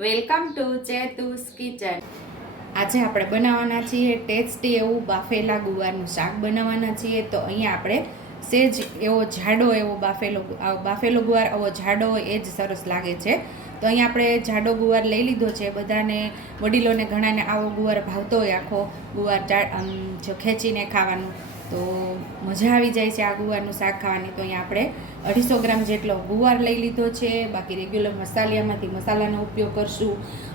Welcome to ચેતુસ kitchen. આજે આપણે બનાવવાના છીએ ટેસ્ટી એવું બાફેલા ગુવારનું શાક બનાવવાના છીએ. તો અહીંયા આપણે સેજ એવો જાડો એવો બાફેલો ગુવાર આવો જાડો હોય એ જ સરસ લાગે છે. તો અહીંયા આપણે જાડો ગુવાર લઈ લીધો છે. બધાને વડીલોને ઘણાને આવો ગુવાર ભાવતો હોય, આખો ગુવાર જો ખેંચીને ખાવાનું તો મજા આવી જાય છે આ ગુવારનું શાક ખાવાની. તો અહીંયા આપણે 250 ગ્રામ જેટલો ગુવાર લઈ લીધો છે. બાકી રેગ્યુલર મસાલામાંથી મસાલાનો ઉપયોગ કરશું.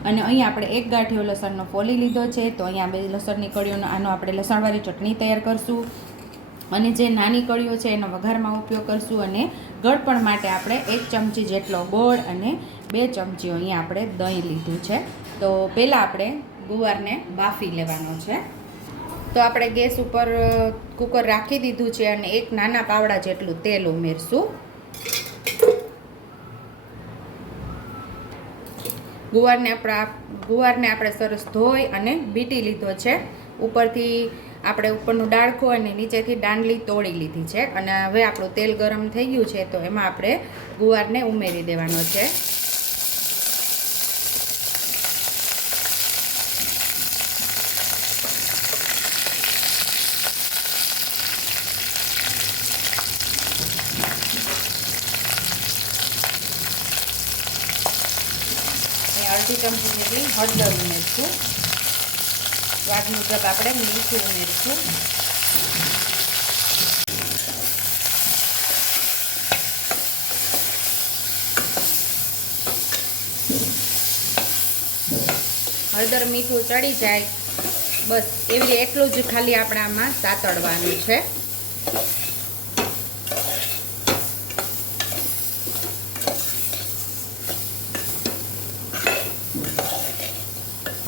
અને અહીંયા આપણે 1 ગાંઠિયો લસણનો ફોલી લીધો છે. તો અહીંયા 2 લસણની કળીઓનો આનો આપણે લસણવાળી ચટણી તૈયાર કરશું. અને જે નાની કળીઓ છે એનો વઘારમાં ઉપયોગ કરશું. અને ગળપણ માટે આપણે 1 ચમચી જેટલો ગોળ અને 2 ચમચીઓ અહીંયા આપણે દહીં લીધું છે. તો પહેલાં આપણે ગુવારને બાફી લેવાનો છે. તો આપણે ગેસ ઉપર કુકર રાખી દીધું છે અને 1 નાના પાવડા જેટલું તેલ ઉમેરશું. ગુવારને આપણે સરસ ધોઈ અને બીટી લીધો છે. ઉપરથી આપણે ઉપરનું ડાળખું અને નીચેથી દાંડલી તોડી લીધી છે. અને હવે આપણું તેલ ગરમ થઈ ગયું છે તો એમાં આપણે ગુવારને ઉમેરી દેવાનો છે. અડધી ચમચી જેટલી હળદર ઉમેરશું. સ્વાદ મુજબ આપણે મીઠું ઉમેરશું. હળદર મીઠું ચડી જાય બસ એટલું જ ખાલી આપણે આમાં સાતળવાનું છે.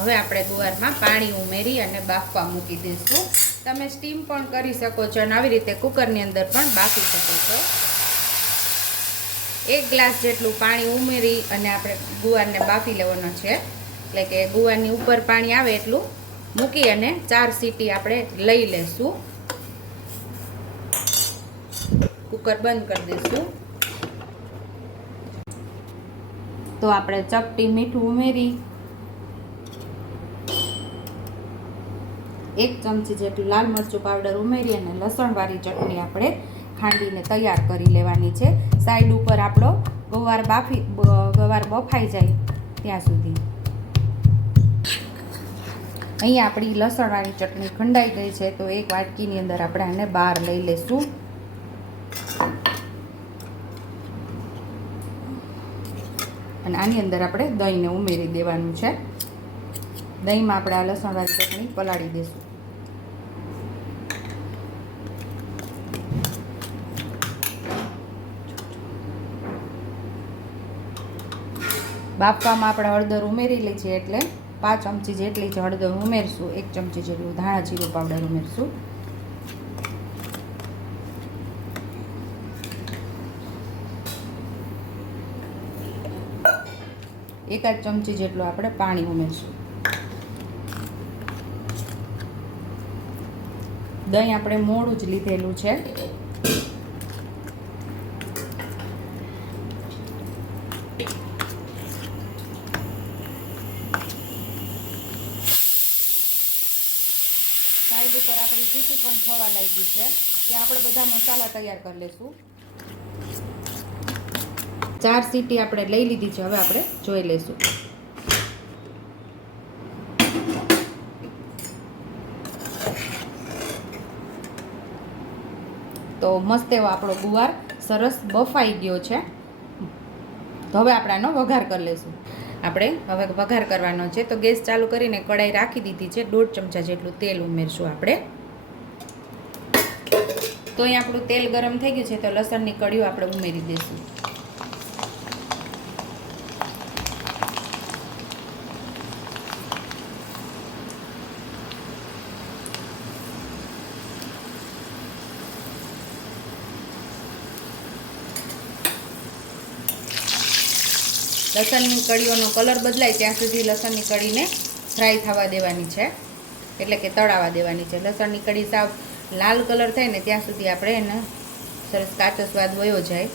હવે આપણે ગુવારમાં પાણી ઉમેરી અને બાફવા મૂકી દઈશું. તમે સ્ટીમ પણ કરી શકો છો અને આવી રીતે કુકરની અંદર પણ બાફી શકો છો. 1 ગ્લાસ જેટલું પાણી ઉમેરી અને આપણે ગુવારને બાફી લેવાનો છે. એટલે કે ગુવારની ઉપર પાણી આવે એટલું મૂકી અને 4 સીટી આપણે લઈ લેશું. કુકર બંધ કરી દઈશું. તો આપણે ચપટી મીઠું ઉમેરી 1 ચમચી જેટલું લાલ મરચું પાવડર ઉમેરી અને લસણવાળી ચટણી આપણે ખાંડીને તૈયાર કરી લેવાની છે. સાઈડ ઉપર આપણો ગવાર બફાઈ જાય ત્યાં સુધી. અહીંયા આપણી લસણવાળી ચટણી ખંડાઈ ગઈ છે તો 1 વાટકીની અંદર આપણે આને બહાર લઈ લઈશું. અને આની અંદર આપણે દહીંને ઉમેરી દેવાનું છે. દહીંમાં આપણે આ લસણવાળી ચટણી પલાળી દઈશું. બાફવામાં આપણે હળદર ઉમેરેલી છે એટલે 5 ચમચી જેટલી જ હળદર ઉમેરશું. 1 ચમચી જેટલું ધાણા જીરું પાવડર ઉમેરશું. એકાદ ચમચી જેટલું આપણે પાણી ઉમેરશું. દહીં આપણે મોડું જ લીધેલું છે. સાઈડ ઉપર આપણી સીટી પણ થવા લાગી છે ત્યાં આપણે બધા મસાલા તૈયાર કરી લઈશું. 4 સીટી આપણે લઈ લીધી છે. હવે આપણે જોઈ લઈશું. તો મસ્ત એવો આપણો ગુવાર સરસ બફાઈ ગયો છે. તો હવે આપણે આનો વઘાર કરી લઈશું. આપણે હવે વઘાર કરવાનો છે. તો ગેસ ચાલુ કરીને કઢાઈ રાખી દીધી છે. 1.5 ચમચા જેટલું તેલ ઉમેરશું આપણે. તો અહીં આપણું તેલ ગરમ થઈ ગયું છે તો લસણની કળીઓ આપણે ઉમેરી દઈશું. લસણની કળીઓનો કલર બદલાય ત્યાં સુધી લસણની કળીને ફ્રાય થવા દેવાની છે. એટલે કે તળાવા દેવાની છે. લસણની કળી સાવ લાલ કલર થાય ને ત્યાં સુધી આપણે એને સરસ કાચો સ્વાદ વયો જાય.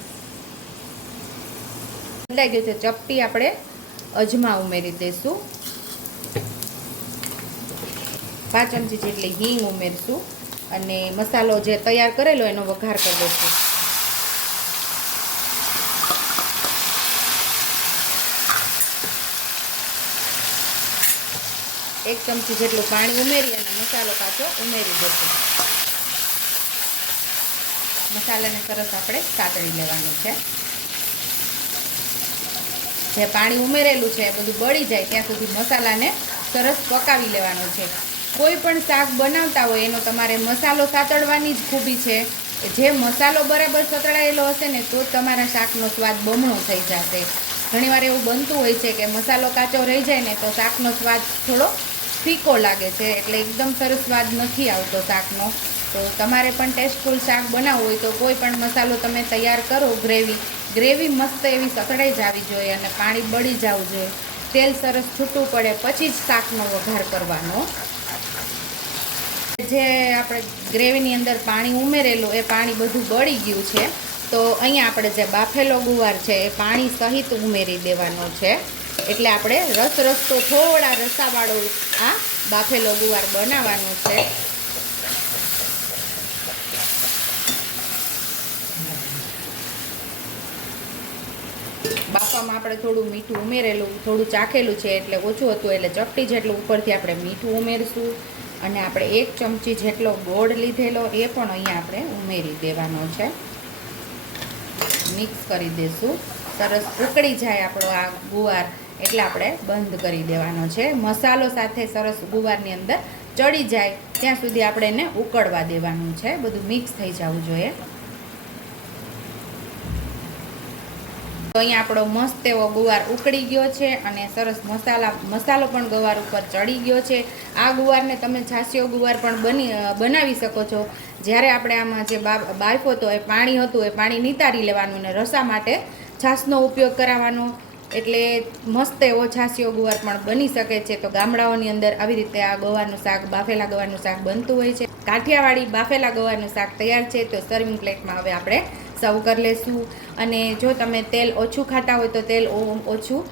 બદલાઈ ગયું છે. ચપટી આપણે અજમા ઉમેરી દઈશું, 5 ચમચી જેટલી હિંગ ઉમેરશું અને મસાલો જે તૈયાર કરેલો એનો વઘાર કરી દઈશું. એક ચમચી જેટલું પાણી ઉમેરી અને મસાલો કાચો ઉમેરી દઈશું. મસાલાને સરસ આપણે સાતળી લેવાનું છે. જે પાણી ઉમેરેલું છે એ બધું બળી જાય ત્યાં સુધી મસાલાને સરસ પકાવી લેવાનું છે. કોઈ પણ શાક બનાવતા હોય એનો તમારે મસાલો સાતળવાની જ ખૂબી છે. જે મસાલો બરાબર સતળાયેલો હશે ને તો તમારા શાકનો સ્વાદ બમણો થઈ જશે. ઘણીવાર એવું બનતું હોય છે કે મસાલો કાચો રહી જાય ને તો શાકનો સ્વાદ થોડો ફીકો લાગે છે, એટલે એકદમ સરસ સ્વાદ નથી આવતો શાકનો. તો તમારે પણ ટેસ્ટફુલ શાક બનાવવું હોય તો કોઈ પણ મસાલો તમે તૈયાર કરો, ગ્રેવી મસ્ત એવી સતળાઈ જવી જોઈએ અને પાણી બળી જવું જોઈએ, તેલ સરસ છૂટું પડે પછી જ શાકનો વઘાર કરવાનો. જે આપણે ગ્રેવીની અંદર પાણી ઉમેરેલું એ પાણી બધું બળી ગયું છે, તો અહીંયા આપણે જે બાફેલો ગુવાર છે એ પાણી સહિત ઉમેરી દેવાનો છે. એટલે આપણે રસતો થોડા રસાવાળો આ બાફેલો ગુવાર બનાવવાનો છે. બાફવામાં આપણે થોડું મીઠું ઉમેરેલું, થોડું ચાખેલું છે એટલે ઓછું હતું એટલે ચપટી જેટલું ઉપરથી આપણે મીઠું ઉમેરશું અને આપણે 1 ચમચી જેટલો ગોળ લીધેલો એ પણ અહીંયા આપણે ઉમેરી દેવાનો છે. મિક્સ કરી દઈશું. સરસ ઉકળી જાય આપણો આ ગુવાર એટલે આપણે બંધ કરી દેવાનો છે. મસાલો સાથે સરસ ગુવારની અંદર ચડી જાય ત્યાં સુધી આપણે એને ઉકળવા દેવાનું છે. બધું મિક્સ થઈ જવું જોઈએ. તો અહીંયા આપણો મસ્ત એવો ગુવાર ઉકળી ગયો છે અને સરસ મસાલો પણ ગુવાર ઉપર ચડી ગયો છે. આ ગુવારને તમે છાશિયો ગુવાર પણ બનાવી શકો છો. જ્યારે આપણે આમાં જે બાફો હતો એ પાણી હતું એ પાણી નિતારી લેવાનું અને રસા માટે છાશનો ઉપયોગ કરાવવાનો, એટલે મસ્ત એવો છાશિયો ગુવાર પણ બની શકે છે. તો ગામડાઓની અંદર આવી રીતે આ ગવારનું શાક, બાફેલા ગવારનું શાક બનતું હોય છે. કાઠિયાવાડી બાફેલા ગવારનું શાક તૈયાર છે. તો સર્વિંગ પ્લેટમાં હવે આપણે સર્વ કરી લેશું. અને જો તમે તેલ ઓછું ખાતા હોય તો તેલ ઓછું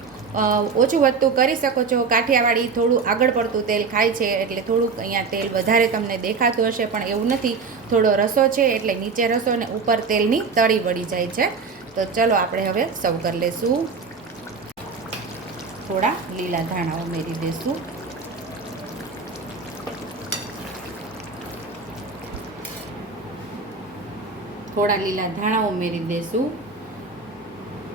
વધતું કરી શકો છો. કાઠિયાવાડી થોડું આગળ પડતું તેલ ખાય છે એટલે થોડુંક અહીંયા તેલ વધારે તમને દેખાતું હશે, પણ એવું નથી. થોડો રસો છે એટલે નીચે રસો ને ઉપર તેલની તળી વળી જાય છે. તો ચલો આપણે હવે સર્વ કરી લેશું. થોડા લીલા ધાણા ઉમેરી દઈશું. થોડા લીલા ધાણા ઉમેરી દઈશું.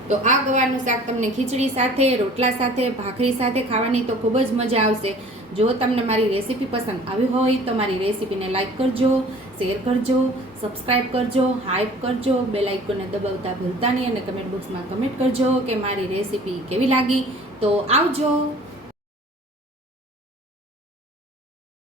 તો આ ગવારનું શાક તમને ખીચડી સાથે, રોટલા સાથે, ભાખરી સાથે ખાવાની તો ખૂબ જ મજા આવશે. જો તમને મારી રેસીપી પસંદ આવી હોય તો મારી રેસીપીને લાઈક કરજો, શેર કરજો, સબસ્ક્રાઈબ કરજો, હાઈપ કરજો, બેલ આઇકોનને દબાવતા ભૂલતા નહીં અને કમેન્ટ બોક્સમાં કમેન્ટ કરજો કે મારી રેસીપી કેવી લાગી. તો આવજો.